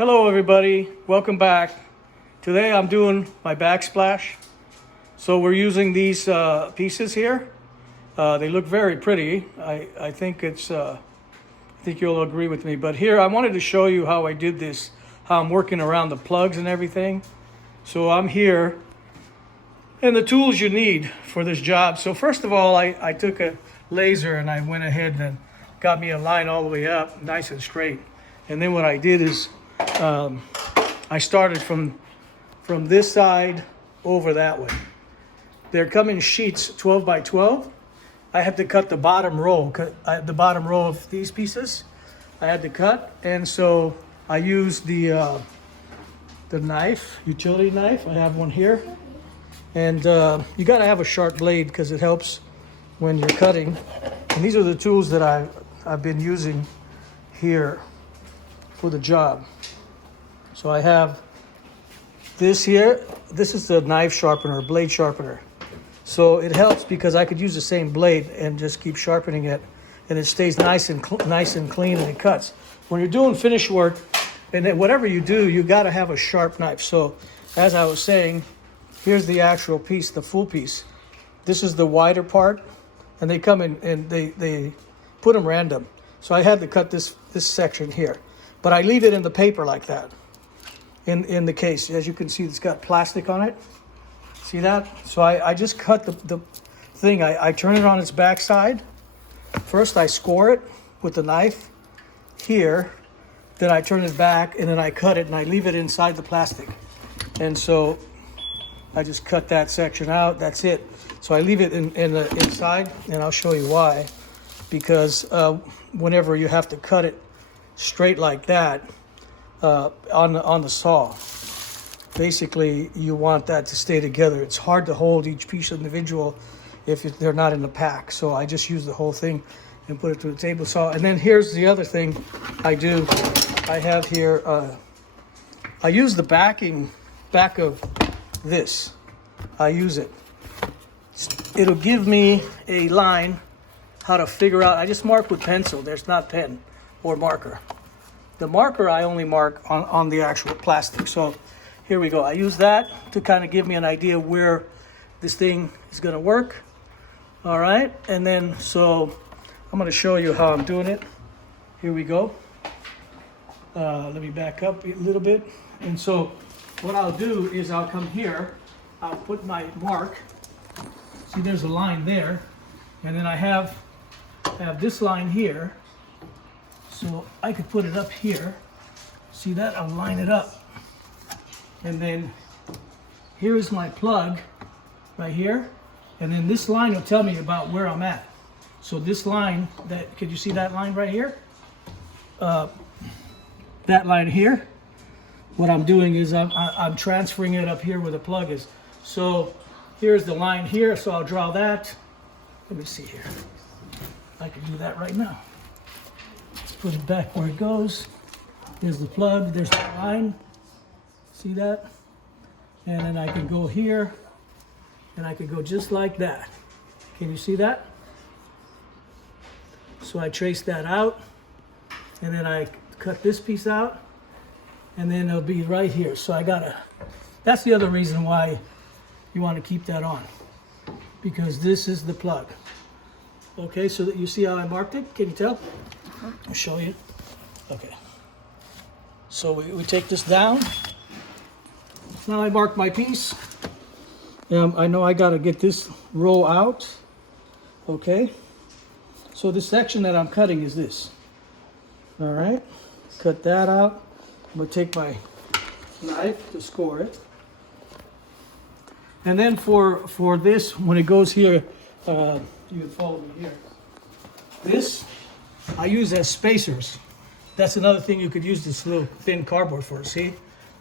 Hello everybody, welcome back. Today I'm doing my backsplash. So we're using these pieces here. They look very pretty. I think I think you'll agree with me. But here I wanted to show you how I did this, how I'm working around the plugs and everything. So I'm here and the tools you need for this job. So first of all, I took a laser and I went ahead and got me a line all the way up, nice and straight. And then what I did is I started from this side over that way. They're coming sheets 12 by 12. I had to cut the bottom row, the bottom row of these pieces. I had to cut, and so I used the knife, utility knife. I have one here, and you got to have a sharp blade because it helps when you're cutting. And these are the tools that I've been using here for the job. So I have this here. This is the knife sharpener, blade sharpener. So it helps because I could use the same blade and just keep sharpening it, and it stays nice and clean, and it cuts. When you're doing finish work, and then whatever you do, you got to have a sharp knife. So as I was saying, here's the actual piece, the full piece. This is the wider part, and they come in and they put them random. So I had to cut this section here, but I leave it in the paper like that. In the case, as you can see, it's got plastic on it. See that? So I just cut the thing. I turn it on its back side. First I score it with the knife here. Then I turn it back and then I cut it and I leave it inside the plastic. And so I just cut that section out. That's it. So I leave it in the inside, and I'll show you why. Because whenever you have to cut it straight like that, on the saw, basically you want that to stay together. It's hard to hold each piece individual if they're not in the pack. So I just use the whole thing and put it to the table saw. And then here's the other thing I do. I have here, I use the back of this. I use it. It'll give me a line how to figure out. I just mark with pencil. There's not pen or marker. The marker I only mark on the actual plastic. So here we go. I use that to kind of give me an idea where this thing is going to work. All right. And then so I'm going to show you how I'm doing it. Here we go. Let me back up a little bit. And so what I'll do is I'll come here. I'll put my mark. See, there's a line there. And then I have this line here. So I could put it up here. See that? I'll line it up. And then here is my plug right here. And then this line will tell me about where I'm at. So this line, could you see that line right here? That line here. What I'm doing is I'm transferring it up here where the plug is. So here's the line here. So I'll draw that. Let me see here. I can do that right now. Put it back where it goes. There's the plug, there's the line. See that? And then I can go here, and I can go just like that. Can you see that? So I trace that out, and then I cut this piece out, and then it'll be right here. So that's the other reason why you want to keep that on, because this is the plug. Okay, so that you see how I marked it? Can you tell? I'll show you. Okay. So we take this down. Now I mark my piece. I know I got to get this row out. Okay. So the section that I'm cutting is this. All right. Cut that out. I'm going to take my knife to score it. And then for this, when it goes here, you can follow me here. This I use as spacers. That's another thing you could use this little thin cardboard for. See?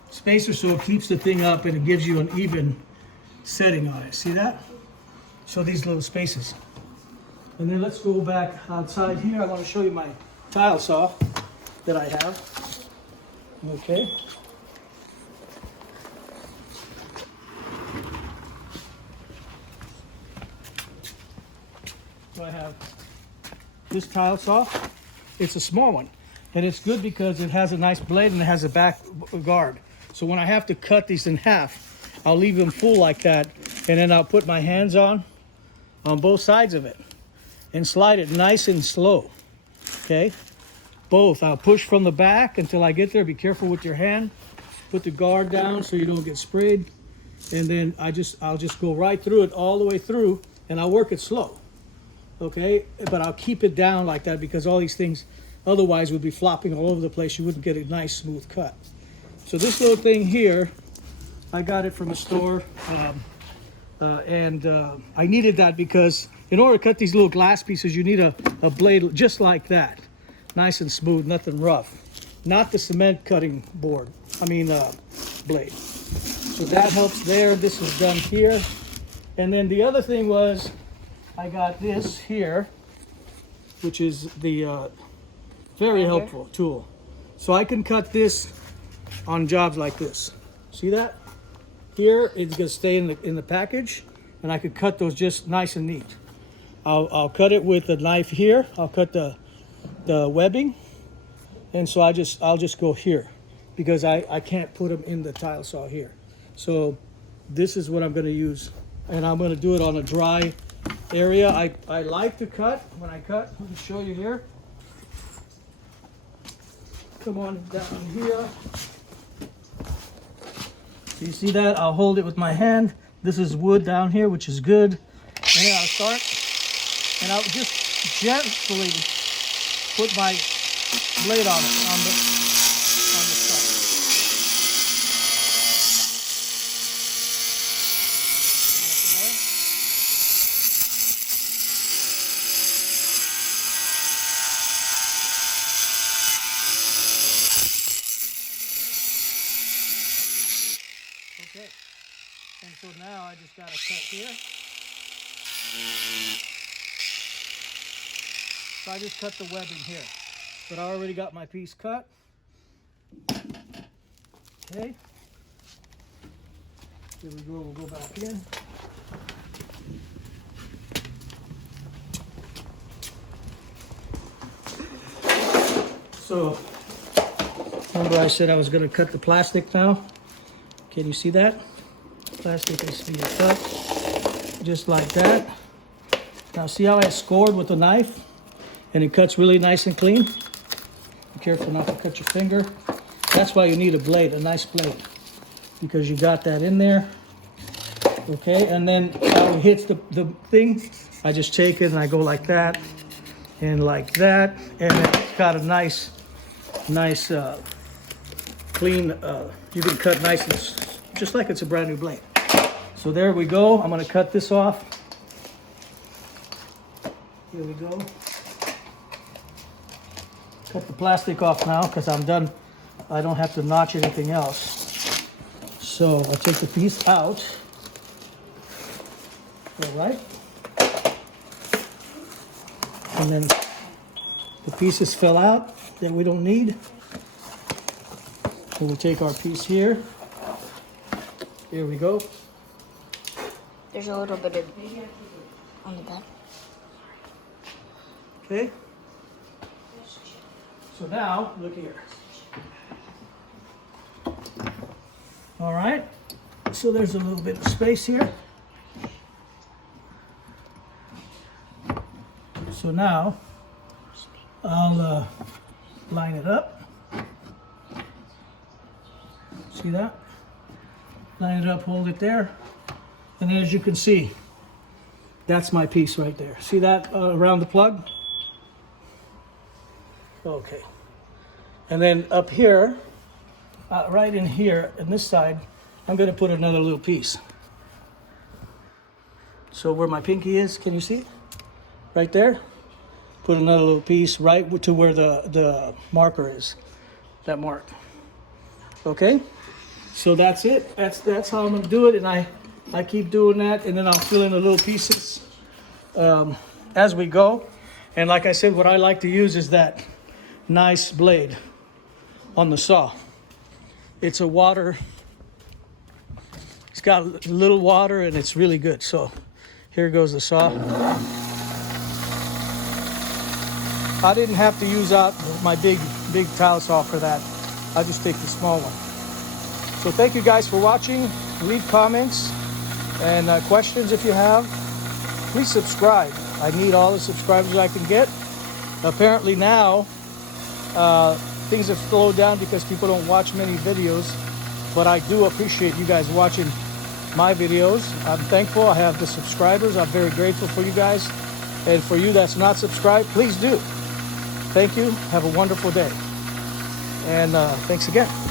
Spacer, so it keeps the thing up and it gives you an even setting on it. See that? So these little spaces. And then let's go back outside here. I want to show you my tile saw that I have. Okay. So I have this tile saw. It's a small one. And it's good because it has a nice blade and it has a back guard. So when I have to cut these in half, I'll leave them full like that, and then I'll put my hands on both sides of it and slide it nice and slow. Okay, both. I'll push from the back until I get there. Be careful with your hand. Put the guard down so you don't get sprayed. And then I'll just go right through it all the way through, and I'll work it slow. Okay, but I'll keep it down like that because all these things otherwise would be flopping all over the place. You wouldn't get a nice smooth cut. So this little thing here, I got it from a store, and I needed that because in order to cut these little glass pieces, you need a blade just like that, nice and smooth, nothing rough. Not the cement cutting board, blade. So that helps there. This is done here. And then the other thing was, I got this here, which is the very helpful tool. So I can cut this on jobs like this. See that? Here it's gonna stay in the package, and I could cut those just nice and neat. I'll cut it with a knife here. I'll cut the webbing, and so I'll just go here because I can't put them in the tile saw here. So this is what I'm gonna use, and I'm gonna do it on a dry area. I like to cut. When I cut, let me show you here. Come on down here. You see that? I'll hold it with my hand. This is wood down here, which is good. And then I'll start, and I'll just gently put my blade on it, on the side. Okay, and so now I just gotta cut here. So I just cut the webbing here, but I already got my piece cut. Okay, here we go, we'll go back in. So, remember I said I was gonna cut the plastic now? Can you see that? Plastic is being cut, just like that. Now see how I scored with the knife? And it cuts really nice and clean. Be careful not to cut your finger. That's why you need a blade, a nice blade, because you got that in there. Okay, and then how it hits the thing, I just take it and I go like that, and like that, and it's got a nice clean, you can cut nice and just like it's a brand new blade. So there we go. I'm gonna cut this off. Here we go. Cut the plastic off now because I'm done. I don't have to notch anything else. So I'll take the piece out. All right. And then the pieces fell out that we don't need. So we'll take our piece here. Here we go. There's a little bit of on the back. Okay. So now, look here. All right. So there's a little bit of space here. So now, I'll line it up. See that? Line it up, hold it there. And as you can see, that's my piece right there. See that around the plug? Okay. And then up here, right in here, on this side, I'm gonna put another little piece. So where my pinky is, can you see it? Right there? Put another little piece right to where the marker is, that mark. Okay? So that's it. That's how I'm gonna do it, and I keep doing that, and then I'll fill in the little pieces as we go. And like I said, what I like to use is that nice blade on the saw. It's it's got a little water, and it's really good. So here goes the saw. I didn't have to use out my big big tile saw for that. I'll just take the small one. So thank you guys for watching. Leave comments and questions if you have. Please subscribe. I need all the subscribers I can get. Apparently now, things have slowed down because people don't watch many videos, but I do appreciate you guys watching my videos. I'm thankful I have the subscribers. I'm very grateful for you guys. And for you that's not subscribed, please do. Thank you. Have a wonderful day. And thanks again.